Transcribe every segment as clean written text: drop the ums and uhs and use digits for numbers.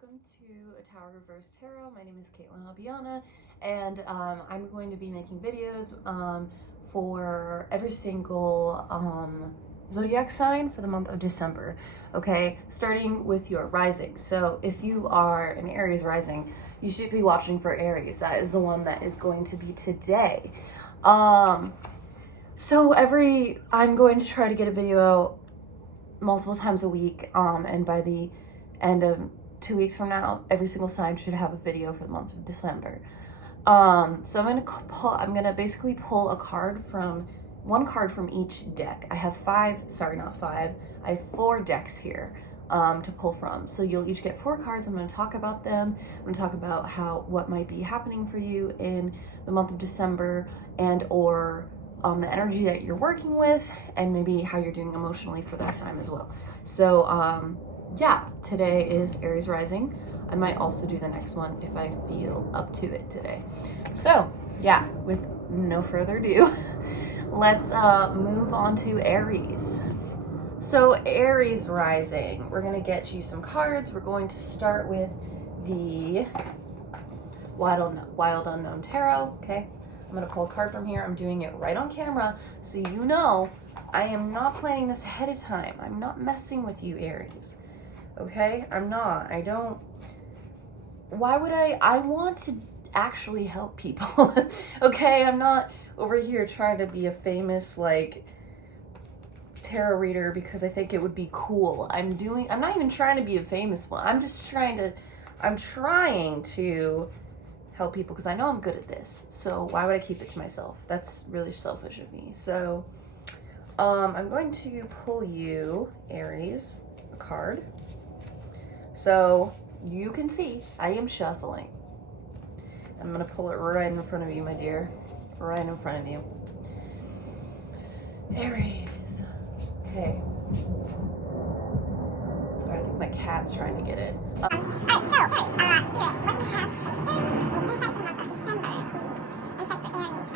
welcome to A Tower Reverse Tarot. My name is Caitlin Habiana, and I'm going to be making videos for every single zodiac sign for the month of December. Okay, starting with your rising. So if you are an Aries rising, you should be watching for Aries. That is the one that is going to be today. I'm going to try to get a video out multiple times a week, and by the end of 2 weeks from now, every single sign should have a video for the month of December. So I'm gonna basically pull one card from each deck. I have I have 4 decks here to pull from. So you'll each get 4 cards. I'm gonna talk about them. I'm gonna talk about what might be happening for you in the month of December, and or the energy that you're working with, and maybe how you're doing emotionally for that time as well. So yeah, today is Aries rising. I might also do the next one if I feel up to it today. So yeah, with no further ado, let's move on to Aries. So Aries rising, we're gonna get you some cards. We're going to start with the Wild Unknown Tarot, okay? I'm gonna pull a card from here. I'm doing it right on camera, so you know I am not planning this ahead of time. I'm not messing with you, Aries. Okay? I'm not. Why would I want to actually help people. Okay? I'm not over here trying to be a famous, tarot reader because I think it would be cool. I'm not even trying to be a famous one. I'm trying to help people because I know I'm good at this. So why would I keep it to myself? That's really selfish of me. So I'm going to pull you, Aries, a card. So you can see I am shuffling. I'm gonna pull it right in front of you, my dear. Right in front of you. Aries. Okay. Sorry, I think my cat's trying to get it. Alright, so Aries, Spirit, what do you have for Aries? Any insight for the month of December, please? Insight for Aries.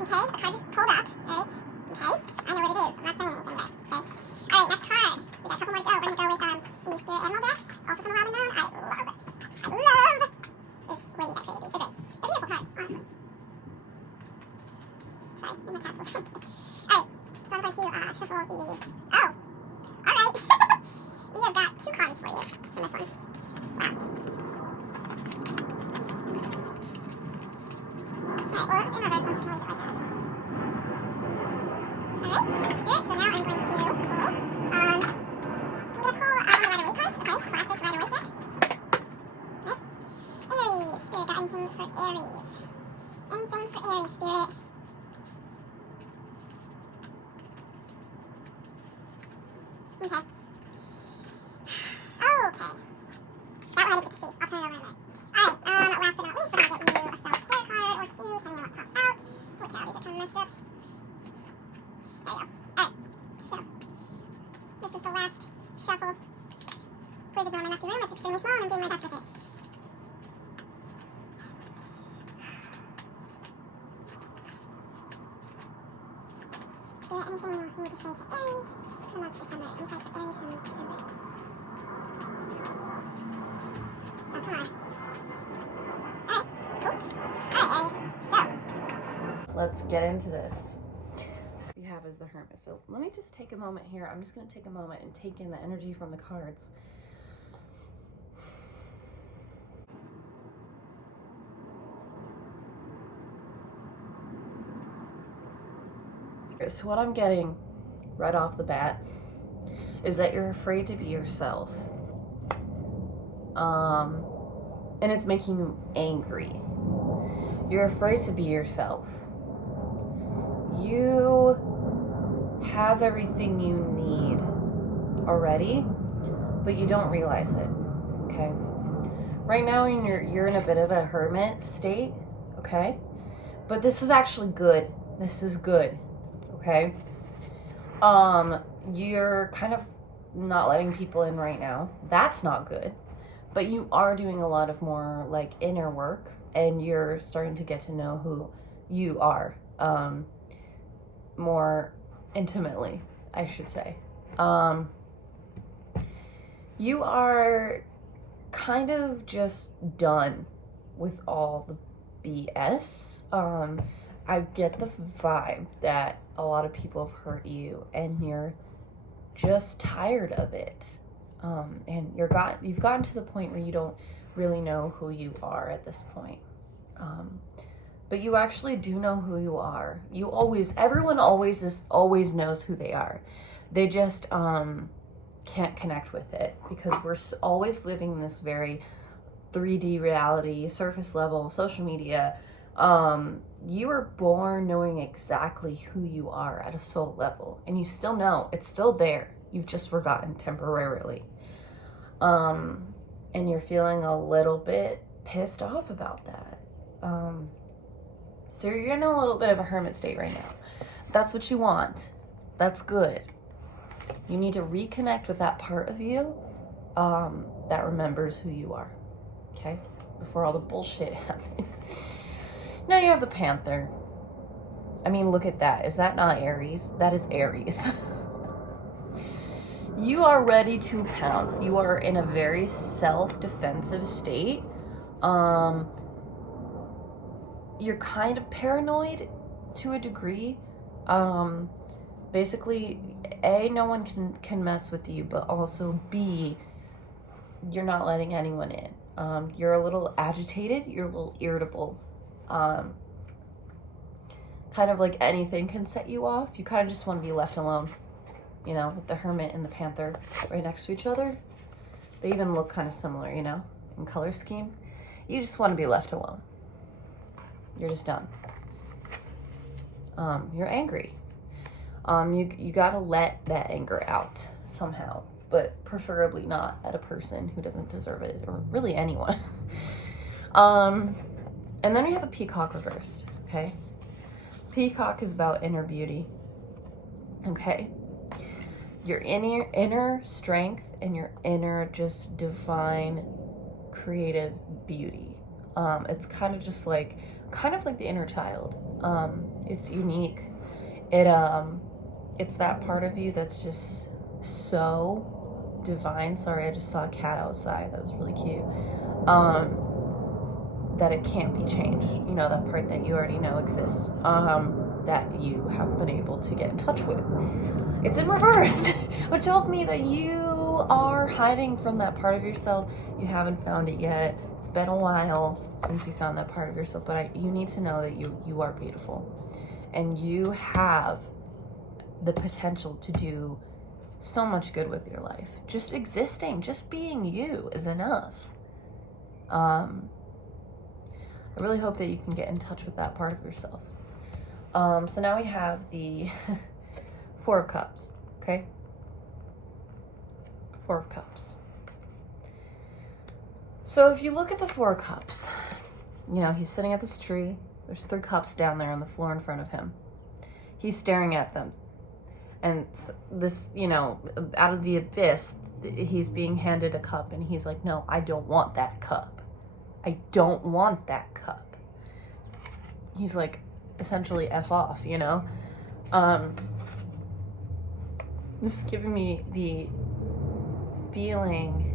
Okay, the card just pulled up, right? Okay, I know what it is. I'm not saying anything yet, okay? Alright, next card. We got a couple more to go. We're going to go with the Spirit Animal deck, also from the Wild Unknown. I love it. I love this lady that created these. They're great. They're beautiful cards, honestly. Sorry, my cat's still trying to get it. Alright, so I'm going to shuffle the... Oh! Alright! We have got 2 cards for you from this one. Wow. Alright, well, it's in reverse, so I'm just going to leave it like that. Alright, Spirit, so now I'm going to pull, I'm going to pull Rider-Waite cards, okay, classic Rider-Waite deck. Right, Aries, Spirit, got anything for Aries? Anything for Aries, Spirit? Okay. Okay. That one I didn't get to see. I'll turn it over in a minute. Alright, last but not least, we're going to get you a self-care card or 2, depending on what pops out. Look how these are kind of messed up. There you go. Alright, so this is the last shuffle. Please ignore my messy room. It's extremely small and I'm doing my best with it. Is there anything you need to say to Aries for the month of December? Insight for Aries for the month of December. Oh, come on. Alright, cool. Alright, Aries. So, Let's get into this. So you have as the Hermit. So let me just take a moment here. I'm just going to take a moment and take in the energy from the cards. So what I'm getting right off the bat is that you're afraid to be yourself. And it's making you angry. You're afraid to be yourself. You have everything you need already, but you don't realize it, okay? Right now you're in a bit of a hermit state, okay? But this is actually good. This is good, okay? You're kind of not letting people in right now. That's not good. But you are doing a lot of more inner work, and you're starting to get to know who you are more intimately, I should say. You are kind of just done with all the BS. I get the vibe that a lot of people have hurt you and you're just tired of it. And you've gotten to the point where you don't really know who you are at this point. But you actually do know who you are. Everyone always knows who they are. They just can't connect with it because we're always living in this very 3D reality, surface level, social media. You were born knowing exactly who you are at a soul level, and you still know it's still there. You've just forgotten temporarily. And you're feeling a little bit pissed off about that. So you're in a little bit of a hermit state right now. That's what you want. That's good. You need to reconnect with that part of you that remembers who you are. Okay? Before all the bullshit happens. Now you have the Panther. I mean, look at that. Is that not Aries? That is Aries. You are ready to pounce. You are in a very self-defensive state. You're kind of paranoid to a degree. Basically, A, no one can mess with you, but also B, you're not letting anyone in. You're a little agitated. You're a little irritable. Kind of like anything can set you off. You kind of just want to be left alone. You know, with the Hermit and the Panther right next to each other. They even look kind of similar, you know, in color scheme. You just want to be left alone. You're just done. You're angry. You gotta let that anger out somehow, but preferably not at a person who doesn't deserve it, or really anyone. And then you have the Peacock reversed, okay? Peacock is about inner beauty, okay? Your inner strength and your inner just divine creative beauty. It's kind of just like the inner child. It's unique. It's that part of you that's just so divine. Sorry, I just saw a cat outside. That was really cute. That it can't be changed. You know, that part that you already know exists. That you have been able to get in touch with. It's in reverse, which tells me that you are hiding from that part of yourself. You haven't found it yet. It's been a while since you found that part of yourself, but you need to know that you are beautiful, and you have the potential to do so much good with your life. Just existing, just being you is enough. I really hope that you can get in touch with that part of yourself. So now we have the Four of Cups, okay? Four of Cups. So if you look at the Four of Cups, you know, he's sitting at this tree. There's 3 cups down there on the floor in front of him. He's staring at them. And this, you know, out of the abyss, he's being handed a cup, and he's like, no, I don't want that cup. I don't want that cup. He's like, essentially F off, you know? This is giving me the feeling,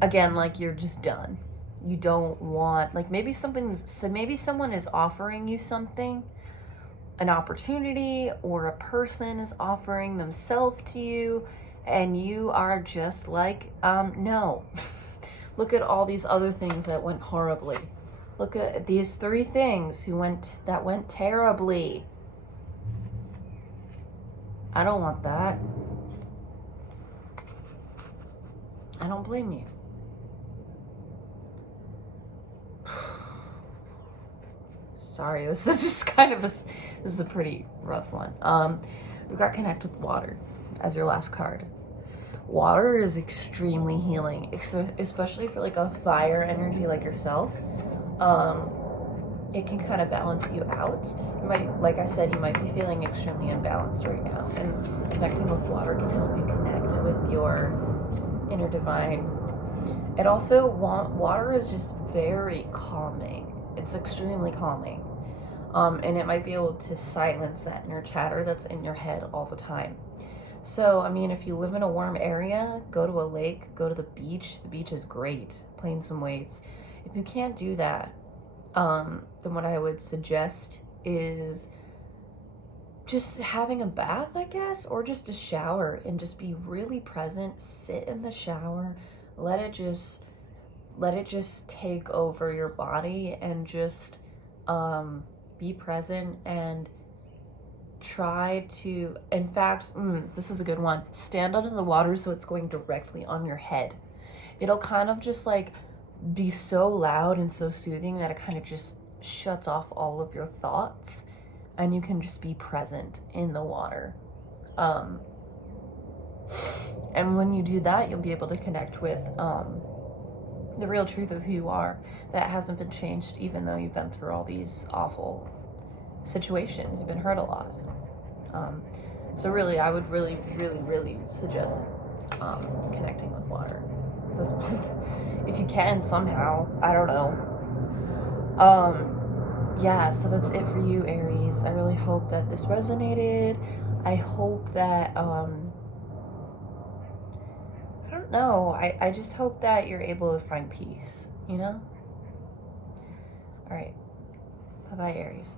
again, like you're just done. You don't want, like maybe someone is offering you something, an opportunity, or a person is offering themselves to you, and you are just like, no. Look at all these other things that went horribly. Look at these 3 things that went terribly. I don't want that. I don't blame you. Sorry, this is just kind of this is a pretty rough one. We've got Connect with Water as your last card. Water is extremely healing, especially for like a fire energy like yourself. It can kind of balance you out. You might, like I said, you might be feeling extremely imbalanced right now, and connecting with water can help you connect with your inner divine. It also, water is just very calming. It's extremely calming. And it might be able to silence that inner chatter that's in your head all the time. So, I mean, if you live in a warm area, go to a lake, go to the beach. The beach is great, playing some waves. If you can't do that, then what I would suggest is just having a bath, I guess, or just a shower and just be really present. Sit in the shower, let it just take over your body and just be present and try to, in fact, this is a good one, stand under the water so it's going directly on your head. It'll kind of just like be so loud and so soothing that it kind of just shuts off all of your thoughts and you can just be present in the water. And when you do that, you'll be able to connect with the real truth of who you are that hasn't been changed, even though you've been through all these awful situations. You've been hurt a lot. So really, I would really, really, really suggest connecting with water this month. If you can somehow, I don't know. Yeah, so that's it for you, Aries. I really hope that this resonated. I hope that, I don't know, I just hope that you're able to find peace, you know? All right. Bye-bye, Aries.